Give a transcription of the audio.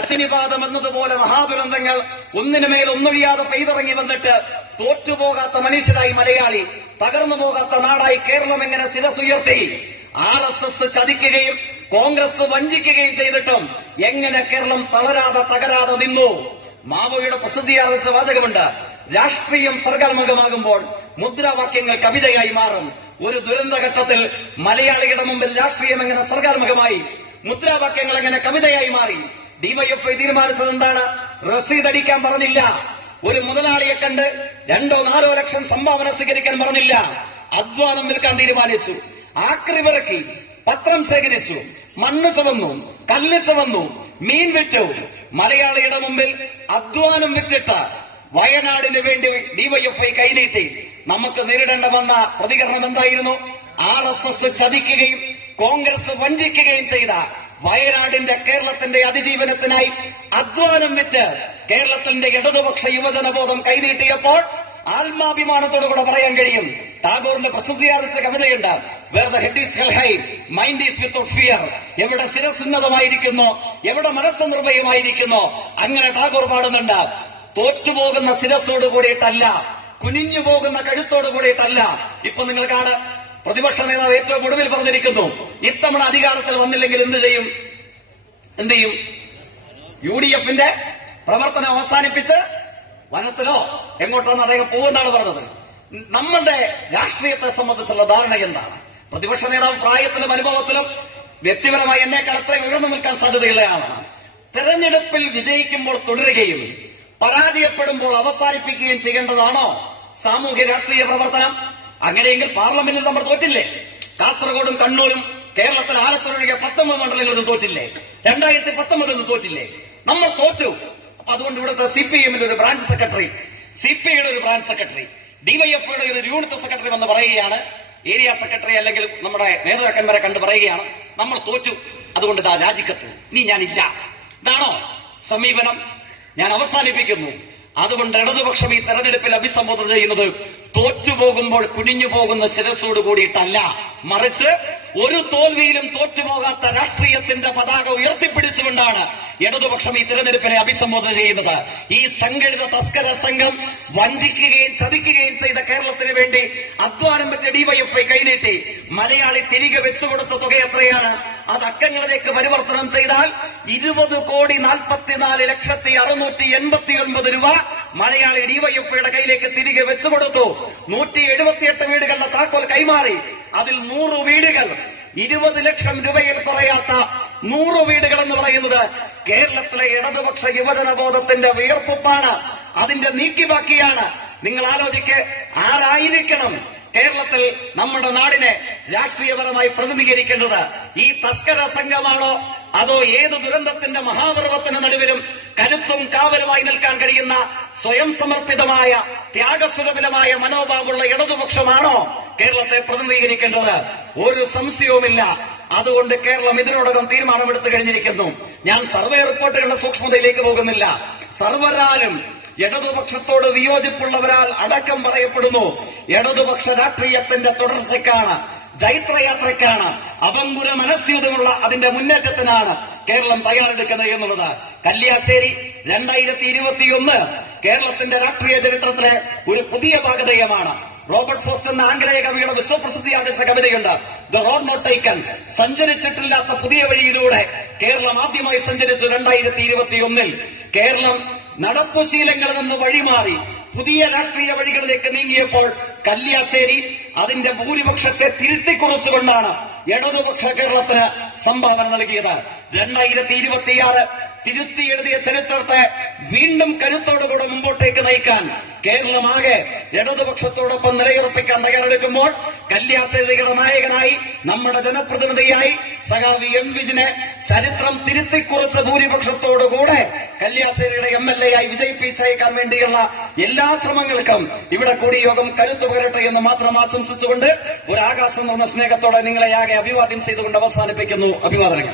അഗ്നിപാതം എന്നതുപോലെ മഹാദുരന്തങ്ങൾ ഒന്നിനുമേൽ ഒന്നൊഴിയാതെ പെയ്തിറങ്ങി വന്നിട്ട് തോറ്റുപോകാത്ത മനുഷ്യരായി മലയാളി, തകർന്നു പോകാത്ത നാടായി കേരളം എങ്ങനെ ശിരസുയർത്തി? RSS ചതിക്കുകയും കോൺഗ്രസ് വഞ്ചിക്കുകയും ചെയ്തിട്ടും എങ്ങനെ കേരളം തളരാതെ തകരാതെ നിന്നു? മാവോയുടെ പ്രസിദ്ധീകരിച്ച വാചകമുണ്ട്: രാഷ്ട്രീയം സർഗാത്മകമാകുമ്പോൾ മുദ്രാവാക്യങ്ങൾ കവിതയായി മാറും. ഒരു ദുരന്തഘട്ടത്തിൽ മലയാളികളുടെ മുമ്പിൽ രാഷ്ട്രീയം എങ്ങനെ സർഗാത്മകമായി, മുദ്രാവാക്യങ്ങൾ എങ്ങനെ കവിതയായി മാറി? ഡിവൈഎഫ്ഐ തീരുമാനിച്ചത് എന്താണ്? രസീതടിക്കാൻ പറഞ്ഞില്ല. ഒരു മുതലാളിയെ കണ്ട് 2-4 ലക്ഷം സംഭാവന സ്വീകരിക്കാൻ പറഞ്ഞില്ല. അധ്വാനം വിൽക്കാൻ തീരുമാനിച്ചു. ആക്രിവിറക്കി, പത്രം ശേഖരിച്ചു, മണ്ണ് ചുവന്നു, കല്ല് ചുവന്നു, മീൻ വിറ്റു. മലയാളിയുടെ മുമ്പിൽ അധ്വാനം വിറ്റിട്ട് വയനാടിന് വേണ്ടി ഡിവൈഎഫ്ഐ കൈനീട്ടി. നമുക്ക് നേരിടേണ്ട വന്ന പ്രതികരണം എന്തായിരുന്നു? RSS ചതിക്കുകയും കോൺഗ്രസ് വഞ്ചിക്കുകയും ചെയ്ത വയനാടിന്റെ കേരളത്തിന്റെ അതിജീവനത്തിനായി അധ്വാനം വിറ്റ് കേരളത്തിന്റെ ഇടതുപക്ഷ യുവജനബോധം കൈനീട്ടിയപ്പോൾ ആത്മാഭിമാനത്തോടുകൂടെ പറയാൻ കഴിയും. ടാഗോറിന്റെ പ്രസിദ്ധീകരിച്ച കവിതയുണ്ട്: where the head is held high, mind is without fear. എവിടെ ശിരസുന്നതമായിരിക്കുന്നു, എവിടെ മനസ്സ് നിർഭയമായിരിക്കുന്നു, അങ്ങനെ ടാഗോർ പാടുന്നുണ്ട്. തോറ്റുപോകുന്ന ശിരസോട് കൂടിയിട്ടല്ല, കുനിഞ്ഞു പോകുന്ന കഴുത്തോട് കൂടിയിട്ടല്ല. ഇപ്പൊ നിങ്ങൾ കാണാൻ പ്രതിപക്ഷ നേതാവ് ഏറ്റവും ഒടുവിൽ പറഞ്ഞിരിക്കുന്നു, ഇത്തവണ അധികാരത്തിൽ വന്നില്ലെങ്കിൽ എന്ത് ചെയ്യും? UDFന്റെ പ്രവർത്തനം അവസാനിപ്പിച്ച് വനത്തിലോ എങ്ങോട്ടോന്ന് അദ്ദേഹം പോകുന്നതാണ് പറഞ്ഞത്. നമ്മളുടെ രാഷ്ട്രീയത്തെ സംബന്ധിച്ചുള്ള ധാരണ എന്താണ്? പ്രതിപക്ഷ നേതാവ് പ്രായത്തിലും അനുഭവത്തിലും വ്യക്തിപരമായി എന്നെക്കാൾ അത്ര ഉയർന്നു നിൽക്കാൻ സാധ്യതയുള്ള ആളാണ്. തെരഞ്ഞെടുപ്പിൽ വിജയിക്കുമ്പോൾ തുടരുകയും പരാജയപ്പെടുമ്പോൾ അവസാനിപ്പിക്കുകയും ചെയ്യേണ്ടതാണോ സാമൂഹ്യ രാഷ്ട്രീയ പ്രവർത്തനം? അങ്ങനെയെങ്കിൽ പാർലമെന്റിൽ നമ്മൾ തോറ്റില്ലേ? കാസർഗോഡും കണ്ണൂരും കേരളത്തിൽ ആലത്തൂരൊഴികെ 19 മണ്ഡലങ്ങളിൽ തോറ്റില്ലേ? 2019 തോറ്റില്ലേ? നമ്മൾ തോറ്റു. അപ്പൊ അതുകൊണ്ട് ഇവിടുത്തെ CPM-ന്റെ ഒരു ബ്രാഞ്ച് സെക്രട്ടറി, CPI-യുടെ ഒരു ബ്രാഞ്ച് സെക്രട്ടറി, ഡിവൈഎഫ്ഐയുടെ ഒരു യൂണിറ്റ് സെക്രട്ടറി വന്ന് പറയുകയാണ്, ഏരിയ സെക്രട്ടറി അല്ലെങ്കിൽ നമ്മുടെ നേതാക്കന്മാരെ കണ്ട് പറയുകയാണ്, നമ്മൾ തോറ്റു, അതുകൊണ്ട് ഇതാ രാജിക്കത്ത്, നീ ഞാനില്ല. ഇതാണോ സമീപനം? ഞാൻ അവസാനിപ്പിക്കുന്നു. അതുകൊണ്ട് ഇടതുപക്ഷം ഈ തെരഞ്ഞെടുപ്പിൽ അഭിസംബോധന ചെയ്യുന്നത് തോറ്റുപോകുമ്പോൾ കുനിഞ്ഞു പോകുന്ന ശിരസോട് കൂടിയിട്ടല്ല, മറിച്ച് ഒരു തോൽവിയിലും തോറ്റുപോകാത്ത രാഷ്ട്രീയത്തിന്റെ പതാക ഉയർത്തിപ്പിടിച്ചുകൊണ്ടാണ് ഇടതുപക്ഷം ഈ തിരഞ്ഞെടുപ്പിനെ അഭിസംബോധന ചെയ്യുന്നത്. ഈ സംഘടിത തസ്കര സംഘം വഞ്ചിക്കുകയും ചതിക്കുകയും ചെയ്ത കേരളത്തിന് വേണ്ടി അധ്വാനം പറ്റ ഡിവൈഎഫ്ഐ കൈനീട്ടി. മലയാളി തിരികെ വെച്ചുകൊടുത്ത തുക എത്രയാണ്? അത് അക്കങ്ങളിലേക്ക് പരിവർത്തനം ചെയ്താൽ 20,44,689 രൂപ മലയാളി ഡിവൈഎഫ്ഐയുടെ കയ്യിലേക്ക് തിരികെ വെച്ചുകൊടുത്തു. 178 വീടുകളുടെ താക്കോൽ കൈമാറി. അതിൽ 100 വീടുകൾ, 20 ലക്ഷം രൂപയിൽ കുറയാത്ത 100 വീടുകൾ എന്ന് പറയുന്നത് കേരളത്തിലെ ഇടതുപക്ഷ യുവജനബോധത്തിന്റെ വിയർപ്പാണ്, അതിന്റെ നീക്കിബാക്കിയാണ്. നിങ്ങൾ ആലോചിക്ക്, ആരായിരിക്കണം കേരളത്തിൽ നമ്മുടെ നാടിനെ രാഷ്ട്രീയപരമായി പ്രതിനിധീകരിക്കേണ്ടത്? ഈ തസ്കര സംഘമാണോ, അതോ ഏത് ദുരന്തത്തിന്റെ മഹാപർവ്വത്തിന് നടുവിലും കരുത്തും കാവലുമായി നിൽക്കാൻ കഴിയുന്ന സ്വയം സമർപ്പിതമായ ത്യാഗസുലഭമായ മനോഭാവമുള്ള ഇടതുപക്ഷമാണോ കേരളത്തെ പ്രതിനിധീകരിക്കേണ്ടത്? ഒരു സംശയവുമില്ല. അതുകൊണ്ട് കേരളം ഇതിനോടകം തീരുമാനമെടുത്തു കഴിഞ്ഞിരിക്കുന്നു. ഞാൻ സർവേ റിപ്പോർട്ടുകളുടെ സൂക്ഷ്മതയിലേക്ക് പോകുന്നില്ല. സർവരാലും ഇടതുപക്ഷത്തോട് വിയോജിപ്പുള്ളവരാൽ അടക്കം പറയപ്പെടുന്നു, ഇടതുപക്ഷ രാഷ്ട്രീയത്തിന്റെ തുടർച്ചയ്ക്കാണ്, ജൈത്രയാത്രയ്ക്കാണ്, അപങ്കുര മനസ്യൂതമുള്ള അതിന്റെ മുന്നേറ്റത്തിനാണ് കേരളം തയ്യാറെടുക്കുന്നത് എന്നുള്ളത്. കല്യാശ്ശേരി 2021 കേരളത്തിന്റെ രാഷ്ട്രീയ ചരിത്രത്തിലെ ഒരു പുതിയ ഭാഗധേയമാണ്. റോബർട്ട് ഫോസ്റ്റ് എന്ന ആംഗലേയ കവിയുടെ വിശ്വപ്രസിദ്ധി ആർജിച്ച കവിതയുണ്ട്, ദ റോഡ് നോട്ട് ടേക്കൻ. സഞ്ചരിച്ചിട്ടില്ലാത്ത പുതിയ വഴിയിലൂടെ കേരളം ആദ്യമായി സഞ്ചരിച്ചു 2021. കേരളം നടപ്പുശീലങ്ങളിൽ നിന്ന് വഴിമാറി പുതിയ രാഷ്ട്രീയ വഴികളിലേക്ക് നീങ്ങിയപ്പോൾ കല്യാശ്ശേരി അതിന്റെ ഭൂരിപക്ഷത്തെ തിരുത്തിക്കുറിച്ചുകൊണ്ടാണ് ഇടതുപക്ഷ കേരളത്തിന് സംഭാവന നൽകിയത്. 2026 തിരുത്തി എഴുതിയ ചരിത്രത്തെ വീണ്ടും കരുത്തോടുകൂടെ മുമ്പോട്ടേക്ക് നയിക്കാൻ കേരളമാകെ ഇടതുപക്ഷത്തോടൊപ്പം നിലയുറപ്പിക്കാൻ തയ്യാറെടുക്കുമ്പോൾ കല്യാശ്ശേരിയുടെ നായകനായി, നമ്മുടെ ജനപ്രതിനിധിയായി സഖാവ് M. വിജിനെ ചരിത്രം തിരുത്തിക്കുറിച്ച ഭൂരിപക്ഷത്തോടുകൂടെ കല്യാശ്ശേരിയുടെ MLA ആയി വിജയിപ്പിച്ചയക്കാൻ വേണ്ടിയുള്ള എല്ലാ ശ്രമങ്ങൾക്കും ഇവിടെ കൂടി യോഗം കരുത്തു പകരട്ടെ എന്ന് മാത്രം ആശംസിച്ചുകൊണ്ട് ഒരു ആകാശം നിറഞ്ഞ സ്നേഹത്തോടെ നിങ്ങളെ ആകെ അഭിവാദ്യം ചെയ്തുകൊണ്ട് അവസാനിപ്പിക്കുന്നു. അഭിവാദനങ്ങൾ.